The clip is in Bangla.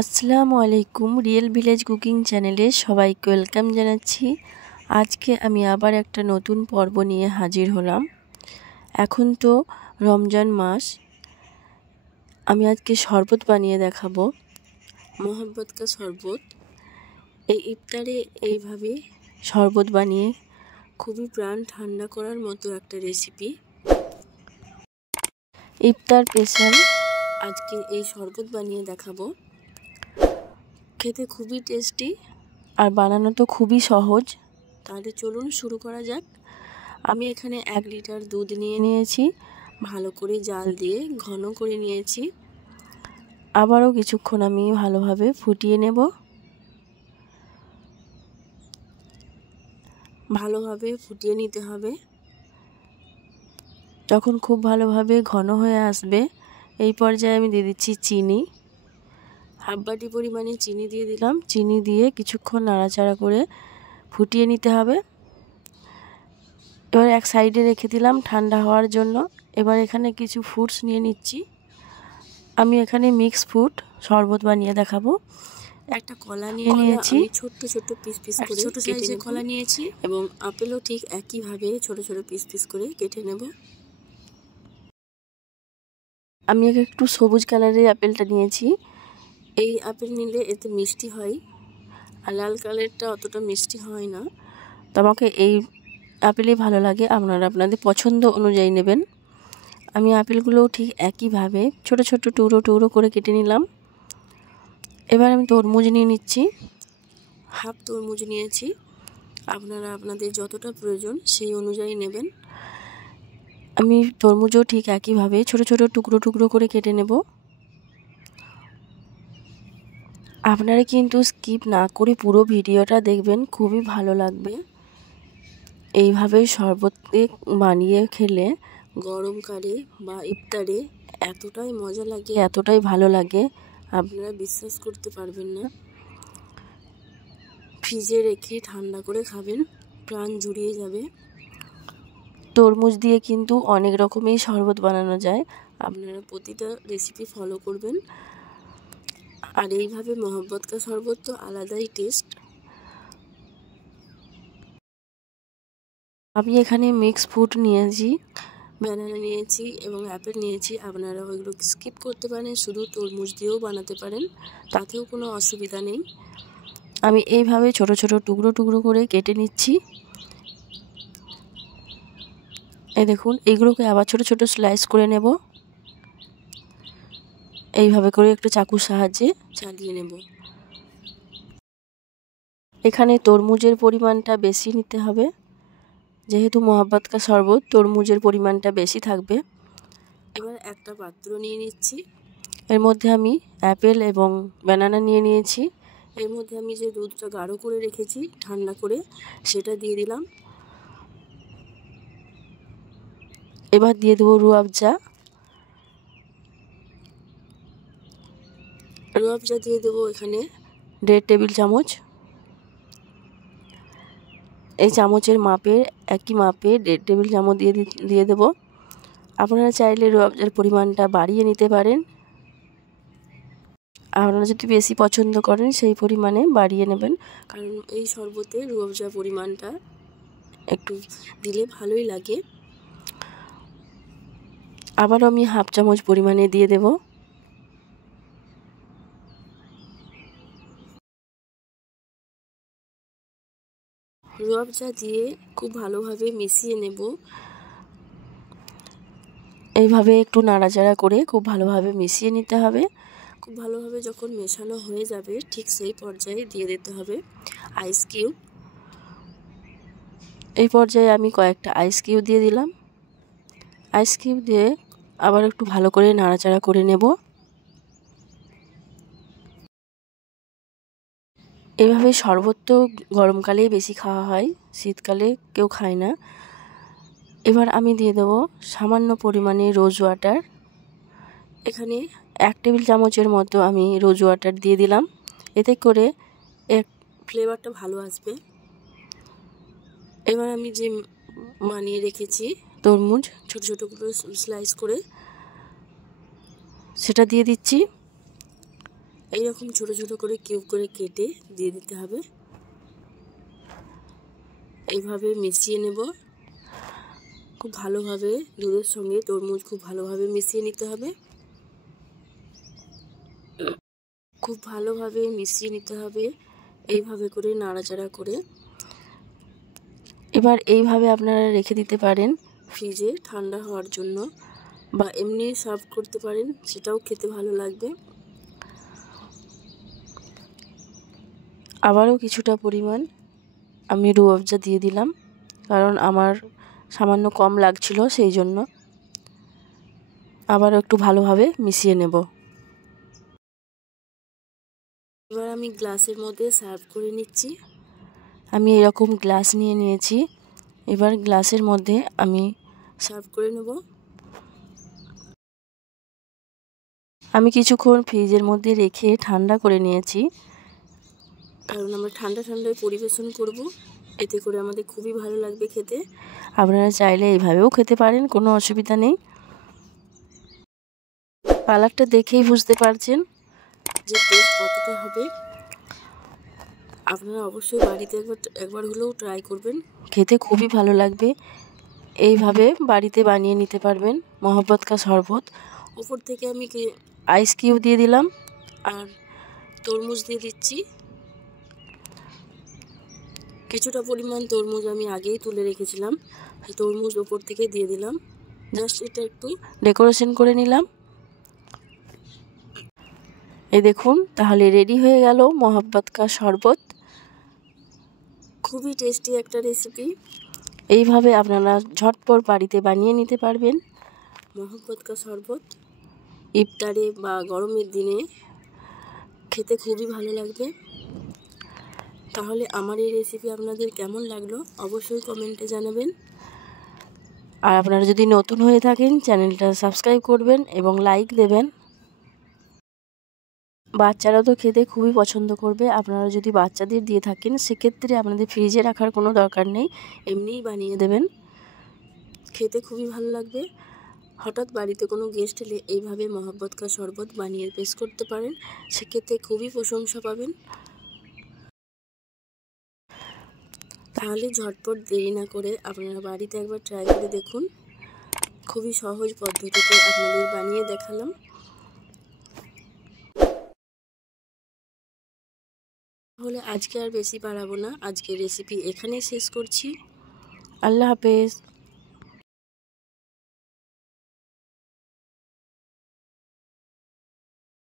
আসসালামু আলাইকুম। রিয়েল ভিলেজ কুকিং চ্যানেলে সবাইকে ওয়েলকাম জানাচ্ছি। আজকে আমি আবার একটা নতুন পর্ব নিয়ে হাজির হলাম। এখন তো রমজান মাস। আমি আজকে শরবত বানিয়ে দেখাবো, মোহাব্বত কা শরবত। এই ইফতারে এইভাবে শরবত বানিয়ে খুবই প্রাণ ঠান্ডা করার মতো একটা রেসিপি। ইফতার স্পেশাল আজকে এই শরবত বানিয়ে দেখাবো। খেতে খুবই টেস্টি আর বানানো তো খুবই সহজ। তাহলে চলুন শুরু করা যাক। আমি এখানে 1 লিটার দুধ নিয়েছি, ভালো করে জাল দিয়ে ঘন করে নিয়েছি। আবারও কিছুক্ষণ আমি ভালোভাবে ফুটিয়ে নেব। ভালোভাবে ফুটিয়ে নিতে হবে। যখন খুব ভালোভাবে ঘন হয়ে আসবে, এই পর্যায়ে আমি দিয়ে দিচ্ছি চিনি। হাফ বাটি পরিমাণে চিনি দিয়ে দিলাম। চিনি দিয়ে কিছুক্ষণ নাড়াচাড়া করে ফুটিয়ে নিতে হবে। এবার এক সাইডে রেখে দিলাম ঠান্ডা হওয়ার জন্য। এবার এখানে কিছু ফ্রুটস নিয়ে নিচ্ছি। আমি এখানে মিক্স ফ্রুট শরবত বানিয়ে দেখাবো। একটা কলা নিয়েছি, ছোট্ট ছোট্ট পিস পিস করে ছোট সাইজের কলা নিয়েছি, এবং আপেলও ঠিক একইভাবে ছোট ছোট পিস পিস করে কেটে নেব। আমি একটু সবুজ কালারের আপেলটা নিয়েছি। এই আপেল নিলে এতে মিষ্টি হয়, আর লাল কালারটা অতটা মিষ্টি হয় না। তো আমাকে এই আপেলই ভালো লাগে। আপনারা আপনাদের পছন্দ অনুযায়ী নেবেন। আমি আপেলগুলোও ঠিক একইভাবে ছোট ছোট টুকরো টুকরো করে কেটে নিলাম। এবার আমি তরমুজ নিয়ে নিচ্ছি। হাফ তরমুজ নিয়েছি। আপনারা আপনাদের যতটা প্রয়োজন সেই অনুযায়ী নেবেন। আমি তরমুজও ঠিক একইভাবে ছোট ছোট টুকরো টুকরো করে কেটে নেব। আপনারা কিন্তু স্কিপ না করে পুরো ভিডিওটা দেখবেন, খুবই ভালো লাগবে। এইভাবে শরবত বানিয়ে খেলে গরমকালে বা ইফতারে এতটাই মজা লাগে, এতটাই ভালো লাগে, আপনারা বিশ্বাস করতে পারবেন না। ফ্রিজে রেখে ঠান্ডা করে খাবেন, প্রাণ জুড়িয়ে যাবে। তরমুজ দিয়ে কিন্তু অনেক রকমের শরবত বানানো যায়। আপনারা প্রতিটা রেসিপি ফলো করবেন। আর এইভাবে মোহাব্বত কা শরবত তো আলাদাই টেস্ট। আমি এখানে মিক্স ফ্রুট নিয়েছি, ব্যানানা নিয়েছি এবং অ্যাপেল নিয়েছি। আপনারা ওইগুলো স্কিপ করতে পারেন, শুধু তরমুজ দিয়েও বানাতে পারেন, তাতেও কোনো অসুবিধা নেই। আমি এইভাবে ছোট ছোট টুকরো টুকরো করে কেটে নিচ্ছি। এই দেখুন, এইগুলোকে আবার ছোট ছোট স্লাইস করে নেব। এইভাবে করে একটু চাকুর সাহায্যে চালিয়ে নেব। এখানে তরমুজের পরিমাণটা বেশি নিতে হবে, যেহেতু মোহাব্বত কা শরবত তরমুজের পরিমাণটা বেশি থাকবে। এবার একটা পাত্র নিয়ে নিচ্ছি। এর মধ্যে আমি অ্যাপেল এবং ব্যানানা নিয়ে নিয়েছি। এর মধ্যে আমি যে দুধটা গাঢ় করে রেখেছি ঠান্ডা করে, সেটা দিয়ে দিলাম। এবার দিয়ে দেবো রুয়াবজা। রুয়াবজা দিয়ে দেবো এখানে 1.5 টেবিল চামচ। এই চামচের মাপে একই মাপে 1.5 টেবিল চামচ দিয়ে দেবো। আপনারা চাইলে রুয়াবজার পরিমাণটা বাড়িয়ে নিতে পারেন। আপনারা যদি বেশি পছন্দ করেন সেই পরিমাণে বাড়িয়ে নেবেন, কারণ এই শরবতে রুয়াবজার পরিমাণটা একটু দিলে ভালোই লাগে। আবারও আমি হাফ চামচ পরিমাণে দিয়ে দেব। রুয়াবজা দিয়ে খুব ভালোভাবে মিশিয়ে নেব। এইভাবে একটু নাড়াচাড়া করে খুব ভালোভাবে মিশিয়ে নিতে হবে। খুব ভালোভাবে যখন মেশানো হয়ে যাবে, ঠিক সেই পর্যায়ে দিয়ে দিতে হবে আইস কিউব। এই পর্যায়ে আমি কয়েকটা আইস কিউব দিয়ে দিলাম। আইস কিউব দিয়ে আবার একটু ভালো করে নাড়াচাড়া করে নেব। এইভাবে শরবত তো গরমকালেই বেশি খাওয়া হয়, শীতকালে কেউ খায় না। এবার আমি দিয়ে দেবো সামান্য পরিমাণে রোজ ওয়াটার। এখানে 1 টেবিল চামচের মতো আমি রোজ ওয়াটার দিয়ে দিলাম। এতে করে ফ্লেভারটা ভালো আসবে। এবার আমি যে বানিয়ে রেখেছি তরমুজ ছোট ছোট করে স্লাইস করে, সেটা দিয়ে দিচ্ছি। এইরকম ছোট ছোট করে কিউব করে কেটে দিয়ে দিতে হবে। এইভাবে মিশিয়ে নেব খুব ভালোভাবে। দুধের সঙ্গে তরমুজ খুব ভালোভাবে মিশিয়ে নিতে হবে, খুব ভালোভাবে মিশিয়ে নিতে হবে। এইভাবে করে নাড়াচাড়া করে এবার এইভাবে আপনারা রেখে দিতে পারেন ফ্রিজে ঠান্ডা হওয়ার জন্য, বা এমনি সার্ভ করতে পারেন, সেটাও খেতে ভালো লাগবে। আবারও কিছুটা পরিমাণ আমি রুয়াবজা দিয়ে দিলাম, কারণ আমার সামান্য কম লাগছিল, সেই জন্য। আবারও একটু ভালোভাবে মিশিয়ে নেব। এবার আমি গ্লাসের মধ্যে সার্ভ করে নিচ্ছি। আমি এরকম গ্লাস নিয়ে নিয়েছি। এবার গ্লাসের মধ্যে আমি সার্ভ করে নেব। আমি কিছুক্ষণ ফ্রিজের মধ্যে রেখে ঠান্ডা করে নিয়েছি, কারণ আমরা ঠান্ডা ঠান্ডায় পরিবেশন করব। এতে করে আমাদের খুবই ভালো লাগবে খেতে। আপনারা চাইলে এইভাবেও খেতে পারেন, কোনো অসুবিধা নেই। কালারটা দেখেই বুঝতে পারছেন যে টেস্ট কতটা হবে। আপনারা অবশ্যই বাড়িতে একবার হলেও ট্রাই করবেন, খেতে খুবই ভালো লাগবে। এইভাবে বাড়িতে বানিয়ে নিতে পারবেন মহব্বত কা শরবত। উপর থেকে আমি আইস কিউব দিয়ে দিলাম আর তরমুজ দিয়ে দিচ্ছি। কিছুটা পরিমাণ তরমুজ আমি আগেই তুলে রেখেছিলাম, তরমুজ ওপর থেকে দিয়ে দিলাম। জাস্ট এটা একটু ডেকোরেশন করে নিলাম। এই দেখুন, তাহলে রেডি হয়ে গেল মহব্বত কা শরবত। খুবই টেস্টি একটা রেসিপি। এইভাবে আপনারা ঝটপট বাড়িতে বানিয়ে নিতে পারবেন মহব্বত কা শরবত। ইফতারে বা গরমের দিনে খেতে খুবই ভালো লাগবে। তাহলে আমার এই রেসিপি আপনাদের কেমন লাগলো অবশ্যই কমেন্টে জানাবেন। আর আপনারা যদি নতুন হয়ে থাকেন চ্যানেলটা সাবস্ক্রাইব করবেন এবং লাইক দেবেন। বাচ্চারা তো খেতে খুবই পছন্দ করবে। আপনারা যদি বাচ্চাদের দিয়ে থাকেন সেক্ষেত্রে আপনাদের ফ্রিজে রাখার কোনো দরকার নেই, এমনিই বানিয়ে দেবেন, খেতে খুবই ভালো লাগবে। হঠাৎ বাড়িতে কোনো গেস্ট এলে এইভাবে মহব্বত কা শরবত বানিয়ে পেশ করতে পারেন, সেক্ষেত্রে খুবই প্রশংসা পাবেন। তাহলে ঝটপট দেরি না করে আপনারা বাড়িতে একবার ট্রাই করে দেখুন। খুবই সহজ পদ্ধতিতে আপনাদের বানিয়ে দেখালাম। তাহলে আজকে আর বেশি বাড়াবো না, আজকে রেসিপি এখানেই শেষ করছি। আল্লাহ হাফেজ।